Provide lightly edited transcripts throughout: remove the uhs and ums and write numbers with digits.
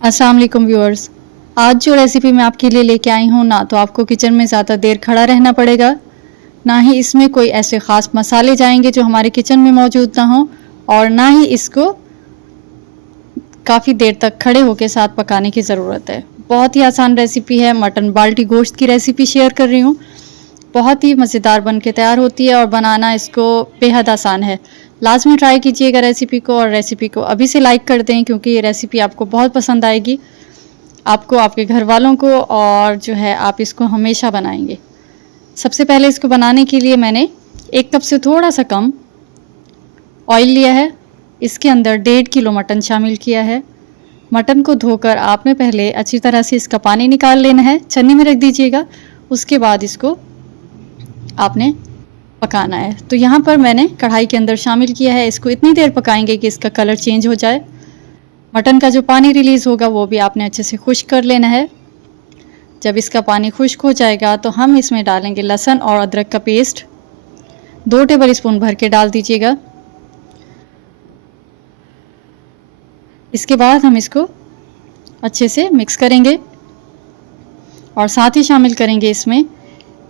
अस्सलाम वालेकुम व्यूअर्स। आज जो रेसिपी मैं आपके लिए लेके आई हूँ, ना तो आपको किचन में ज़्यादा देर खड़ा रहना पड़ेगा, ना ही इसमें कोई ऐसे ख़ास मसाले जाएंगे जो हमारे किचन में मौजूद ना हो, और ना ही इसको काफ़ी देर तक खड़े होकर साथ पकाने की ज़रूरत है। बहुत ही आसान रेसिपी है। मटन बाल्टी गोश्त की रेसिपी शेयर कर रही हूँ। बहुत ही मज़ेदार बन के तैयार होती है और बनाना इसको बेहद आसान है। लाजमी ट्राई कीजिएगा रेसिपी को, और रेसिपी को अभी से लाइक कर दें क्योंकि ये रेसिपी आपको बहुत पसंद आएगी, आपको, आपके घर वालों को, और जो है आप इसको हमेशा बनाएंगे। सबसे पहले इसको बनाने के लिए मैंने 1 कप से थोड़ा सा कम ऑयल लिया है। इसके अंदर 1.5 किलो मटन शामिल किया है। मटन को धोकर आपने पहले अच्छी तरह से इसका पानी निकाल लेना है, छन्नी में रख दीजिएगा। उसके बाद इसको आपने पकाना है। तो यहाँ पर मैंने कढ़ाई के अंदर शामिल किया है। इसको इतनी देर पकाएंगे कि इसका कलर चेंज हो जाए। मटन का जो पानी रिलीज़ होगा वो भी आपने अच्छे से खुश्क कर लेना है। जब इसका पानी खुश्क हो जाएगा तो हम इसमें डालेंगे लहसुन और अदरक का पेस्ट। 2 टेबल स्पून भर के डाल दीजिएगा। इसके बाद हम इसको अच्छे से मिक्स करेंगे और साथ ही शामिल करेंगे इसमें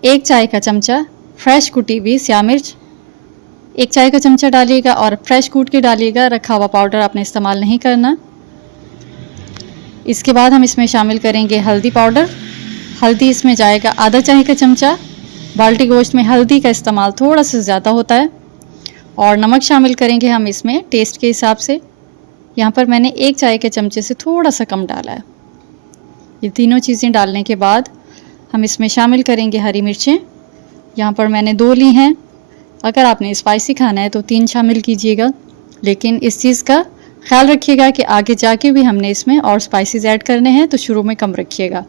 1 चाय का चमचा फ्रेश कुटी हुई स्याह मिर्च। 1 चाय का चमचा डालिएगा और फ्रेश कूट के डालिएगा, रखा हुआ पाउडर आपने इस्तेमाल नहीं करना। इसके बाद हम इसमें शामिल करेंगे हल्दी पाउडर। हल्दी इसमें जाएगा आधा चाय का चमचा। बाल्टी गोश्त में हल्दी का इस्तेमाल थोड़ा सा ज़्यादा होता है। और नमक शामिल करेंगे हम इसमें टेस्ट के हिसाब से। यहाँ पर मैंने 1 चाय के चमचे से थोड़ा सा कम डाला है। ये तीनों चीज़ें डालने के बाद हम इसमें शामिल करेंगे हरी मिर्चें। यहाँ पर मैंने 2 ली हैं। अगर आपने स्पाइसी खाना है तो 3 शामिल कीजिएगा, लेकिन इस चीज़ का ख्याल रखिएगा कि आगे जाके भी हमने इसमें और स्पाइसेस ऐड करने हैं, तो शुरू में कम रखिएगा।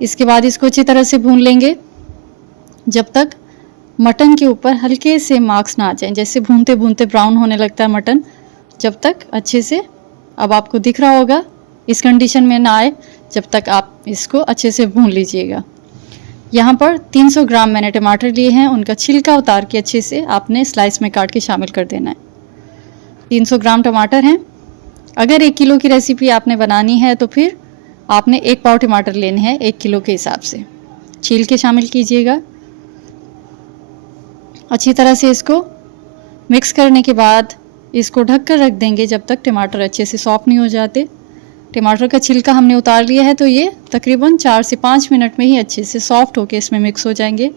इसके बाद इसको अच्छी तरह से भून लेंगे जब तक मटन के ऊपर हल्के से मार्क्स ना आ जाएं। जैसे भूनते भूनते ब्राउन होने लगता है मटन, जब तक अच्छे से, अब आपको दिख रहा होगा, इस कंडीशन में ना आए जब तक आप इसको अच्छे से भून लीजिएगा। यहाँ पर 300 ग्राम मैंने टमाटर लिए हैं। उनका छिलका उतार के अच्छे से आपने स्लाइस में काट के शामिल कर देना है। 300 ग्राम टमाटर हैं। अगर 1 किलो की रेसिपी आपने बनानी है तो फिर आपने 1 पाव टमाटर लेने हैं 1 किलो के हिसाब से। छील के शामिल कीजिएगा। अच्छी तरह से इसको मिक्स करने के बाद इसको ढक कर रख देंगे जब तक टमाटर अच्छे से सॉफ्ट नहीं हो जाते। टमाटर का छिलका हमने उतार लिया है, तो ये तकरीबन 4 से 5 मिनट में ही अच्छे से सॉफ्ट होके इसमें मिक्स हो जाएंगे।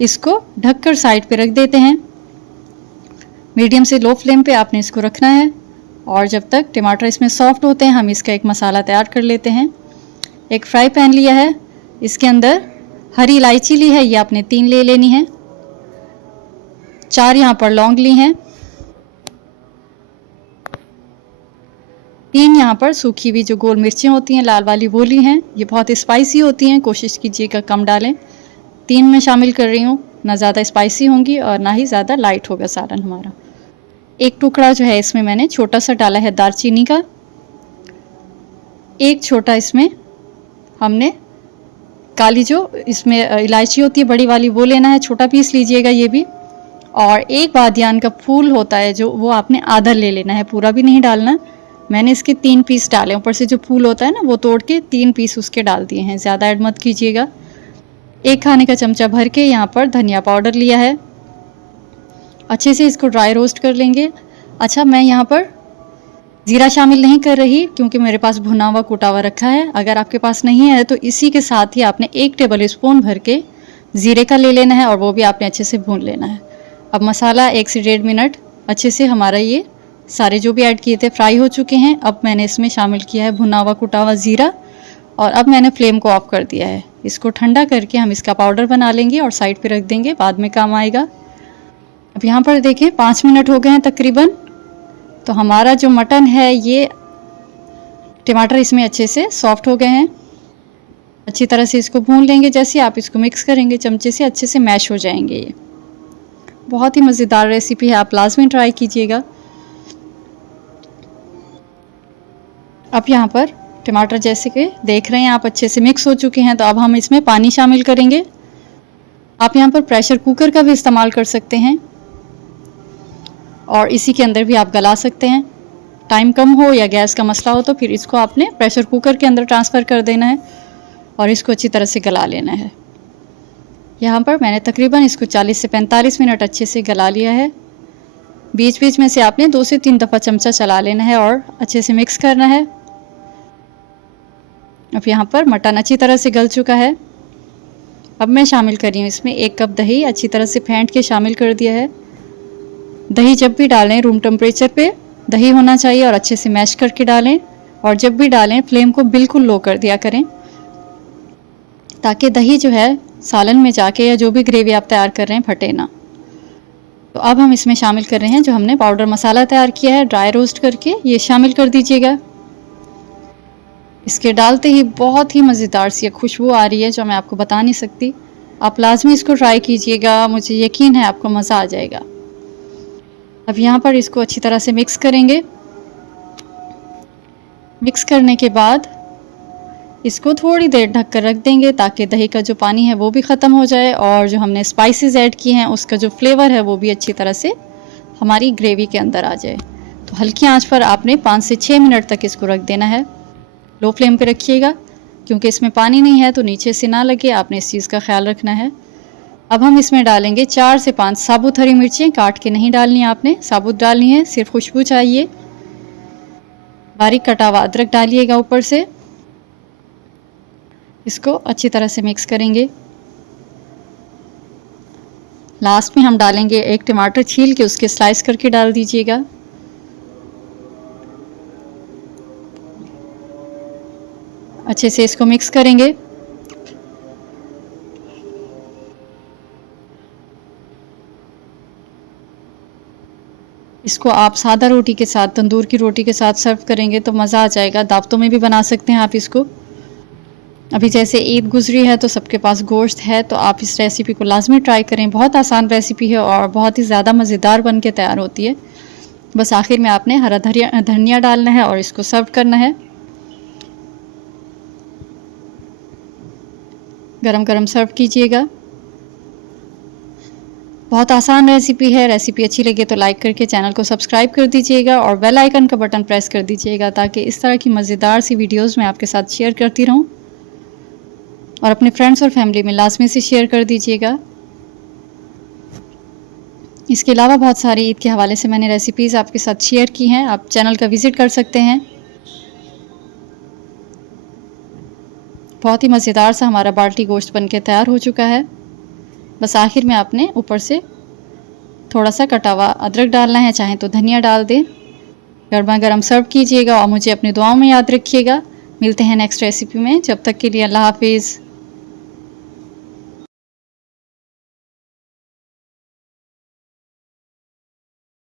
इसको ढककर साइड पे रख देते हैं। मीडियम से लो फ्लेम पे आपने इसको रखना है, और जब तक टमाटर इसमें सॉफ्ट होते हैं हम इसका एक मसाला तैयार कर लेते हैं। एक फ्राई पैन लिया है, इसके अंदर हरी इलायची ली है, ये आपने 3 ले लेनी है। 4 यहाँ पर लौंग ली हैं। 3 यहाँ पर सूखी हुई जो गोल मिर्चें होती हैं लाल वाली वो ली हैं। ये बहुत स्पाइसी होती हैं, कोशिश कीजिएगा कम डालें। 3 मैं शामिल कर रही हूँ, ना ज़्यादा स्पाइसी होंगी और ना ही ज़्यादा लाइट होगा सालन हमारा। एक टुकड़ा जो है इसमें मैंने छोटा सा डाला है दालचीनी का। एक छोटा इसमें हमने काली जो इसमें इलायची होती है बड़ी वाली वो लेना है, छोटा पीस लीजिएगा ये भी। और एक बादियान का फूल होता है जो, वो आपने आधा ले लेना है, पूरा भी नहीं डालना। मैंने इसके 3 पीस डाले, ऊपर से जो फूल होता है ना वो तोड़ के 3 पीस उसके डाल दिए हैं, ज़्यादा ऐड मत कीजिएगा। 1 खाने का चमचा भर के यहाँ पर धनिया पाउडर लिया है। अच्छे से इसको ड्राई रोस्ट कर लेंगे। अच्छा, मैं यहाँ पर ज़ीरा शामिल नहीं कर रही क्योंकि मेरे पास भुना हुआ कुटा हुआ रखा है। अगर आपके पास नहीं है तो इसी के साथ ही आपने 1 टेबल स्पून भर के ज़ीरे का ले लेना है, और वो भी आपने अच्छे से भून लेना है। अब मसाला 1 से 1.5 मिनट अच्छे से हमारा ये सारे जो भी ऐड किए थे फ्राई हो चुके हैं। अब मैंने इसमें शामिल किया है भुना हुआ कुटा हुआ ज़ीरा, और अब मैंने फ्लेम को ऑफ कर दिया है। इसको ठंडा करके हम इसका पाउडर बना लेंगे और साइड पे रख देंगे, बाद में काम आएगा। अब यहाँ पर देखें 5 मिनट हो गए हैं तकरीबन। तो हमारा जो मटन है, ये टमाटर इसमें अच्छे से सॉफ्ट हो गए हैं। अच्छी तरह से इसको भून लेंगे। जैसे आप इसको मिक्स करेंगे चमचे से, अच्छे से मैश हो जाएंगे। ये बहुत ही मज़ेदार रेसिपी है, आप लाजमी ट्राई कीजिएगा। अब यहाँ पर टमाटर जैसे कि देख रहे हैं आप अच्छे से मिक्स हो चुके हैं, तो अब हम इसमें पानी शामिल करेंगे। आप यहाँ पर प्रेशर कुकर का भी इस्तेमाल कर सकते हैं और इसी के अंदर भी आप गला सकते हैं। टाइम कम हो या गैस का मसला हो तो फिर इसको आपने प्रेशर कुकर के अंदर ट्रांसफ़र कर देना है और इसको अच्छी तरह से गला लेना है। यहाँ पर मैंने तकरीबन इसको 40 से 45 मिनट अच्छे से गला लिया है। बीच बीच में से आपने 2 से 3 दफ़ा चमचा चला लेना है और अच्छे से मिक्स करना है। अब यहाँ पर मटन अच्छी तरह से गल चुका है। अब मैं शामिल कर रही हूँ इसमें 1 कप दही, अच्छी तरह से फेंट के शामिल कर दिया है। दही जब भी डालें रूम टेम्परेचर पे दही होना चाहिए और अच्छे से मैश करके डालें, और जब भी डालें फ्लेम को बिल्कुल लो कर दिया करें ताकि दही जो है सालन में जाके या जो भी ग्रेवी आप तैयार कर रहे हैं फटे ना। तो अब हम इसमें शामिल कर रहे हैं जो हमने पाउडर मसाला तैयार किया है ड्राई रोस्ट करके, ये शामिल कर दीजिएगा। इसके डालते ही बहुत ही मज़ेदार सी खुशबू आ रही है जो मैं आपको बता नहीं सकती। आप लाजमी इसको ट्राई कीजिएगा, मुझे यकीन है आपको मज़ा आ जाएगा। अब यहाँ पर इसको अच्छी तरह से मिक्स करेंगे। मिक्स करने के बाद इसको थोड़ी देर ढक कर रख देंगे ताकि दही का जो पानी है वो भी ख़त्म हो जाए और जो हमने स्पाइसेस ऐड किए हैं उसका जो फ्लेवर है वो भी अच्छी तरह से हमारी ग्रेवी के अंदर आ जाए। तो हल्की आंच पर आपने 5 से 6 मिनट तक इसको रख देना है। लो फ्लेम पे रखिएगा क्योंकि इसमें पानी नहीं है तो नीचे से ना लगे, आपने इस चीज़ का ख्याल रखना है। अब हम इसमें डालेंगे 4 से 5 साबुत हरी मिर्चें, काट के नहीं डालनी आपने, साबुत डालनी है, सिर्फ खुशबू चाहिए। बारीक कटा हुआ अदरक डालिएगा ऊपर से। इसको अच्छी तरह से मिक्स करेंगे। लास्ट में हम डालेंगे 1 टमाटर छील के उसके स्लाइस करके डाल दीजिएगा। अच्छे से इसको मिक्स करेंगे। इसको आप सादा रोटी के साथ, तंदूर की रोटी के साथ सर्व करेंगे तो मज़ा आ जाएगा। दावतों में भी बना सकते हैं आप इसको। अभी जैसे ईद गुजरी है तो सबके पास गोश्त है, तो आप इस रेसिपी को लाजमी ट्राई करें। बहुत आसान रेसिपी है और बहुत ही ज़्यादा मज़ेदार बन के तैयार होती है। बस आखिर में आपने हरा धनिया डालना है और इसको सर्व करना है। गरम गरम सर्व कीजिएगा। बहुत आसान रेसिपी है। रेसिपी अच्छी लगे तो लाइक करके चैनल को सब्सक्राइब कर दीजिएगा और बेल आइकन का बटन प्रेस कर दीजिएगा ताकि इस तरह की मज़ेदार सी वीडियोस मैं आपके साथ शेयर करती रहूं। और अपने फ्रेंड्स और फैमिली में लाजमी से शेयर कर दीजिएगा। इसके अलावा बहुत सारी ईद के हवाले से मैंने रेसिपीज़ आपके साथ शेयर की हैं, आप चैनल का विज़िट कर सकते हैं। बहुत ही मज़ेदार सा हमारा बाल्टी गोश्त बन के तैयार हो चुका है। बस आखिर में आपने ऊपर से थोड़ा सा कटा हुआ अदरक डालना है, चाहे तो धनिया डाल दें। गर्मा गर्म सर्व कीजिएगा और मुझे अपनी दुआओं में याद रखिएगा। मिलते हैं नेक्स्ट रेसिपी में, जब तक के लिए अल्लाह हाफिज़।